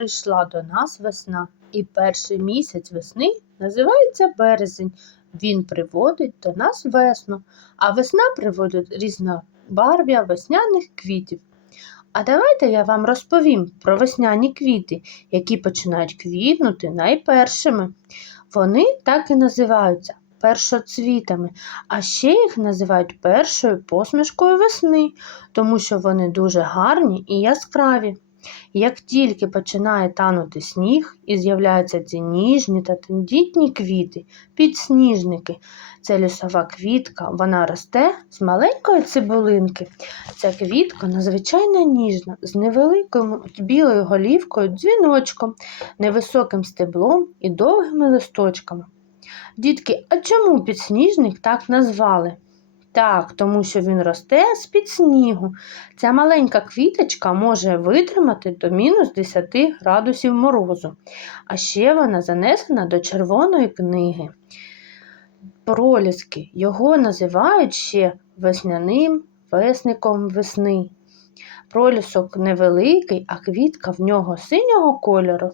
Прийшла до нас весна, і перший місяць весни називається березень. Він приводить до нас весну, а весна приводить різнобарв'я весняних квітів. А давайте я вам розповім про весняні квіти, які починають квітнути найпершими. Вони так і називаються першоцвітами, а ще їх називають першою посмішкою весни, тому що вони дуже гарні і яскраві. Як тільки починає танути сніг і з'являються ці ніжні та тендітні квіти, підсніжники, це лісова квітка, вона росте з маленької цибулинки. Ця квітка надзвичайно ніжна, з невеликою білою голівкою, дзвіночком, невисоким стеблом і довгими листочками. Дітки, а чому підсніжник так назвали? Так, тому що він росте з-під снігу. Ця маленька квіточка може витримати до мінус 10 градусів морозу, а ще вона занесена до червоної книги. Проліски його називають ще весняним весником весни. Пролісок невеликий, а квітка в нього синього кольору.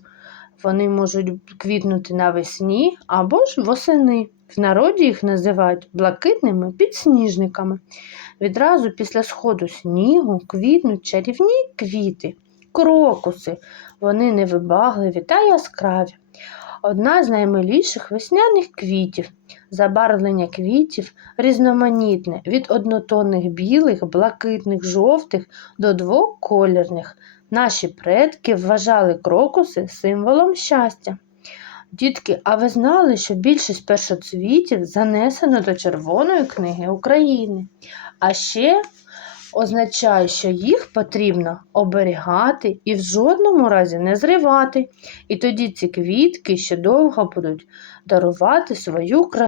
Вони можуть квітнути навесні або ж восени. В народі їх називають блакитними підсніжниками. Відразу після сходу снігу квітнуть чарівні квіти, крокуси. Вони невибагливі та яскраві. Одна з наймиліших весняних квітів. Забарвлення квітів різноманітне від однотонних білих, блакитних, жовтих до двоколірних. Наші предки вважали крокуси символом щастя. Дітки, а ви знали, що більшість першоцвітів занесено до Червоної книги України, а ще означає, що їх потрібно оберігати і в жодному разі не зривати. І тоді ці квітки ще довго будуть дарувати свою красу.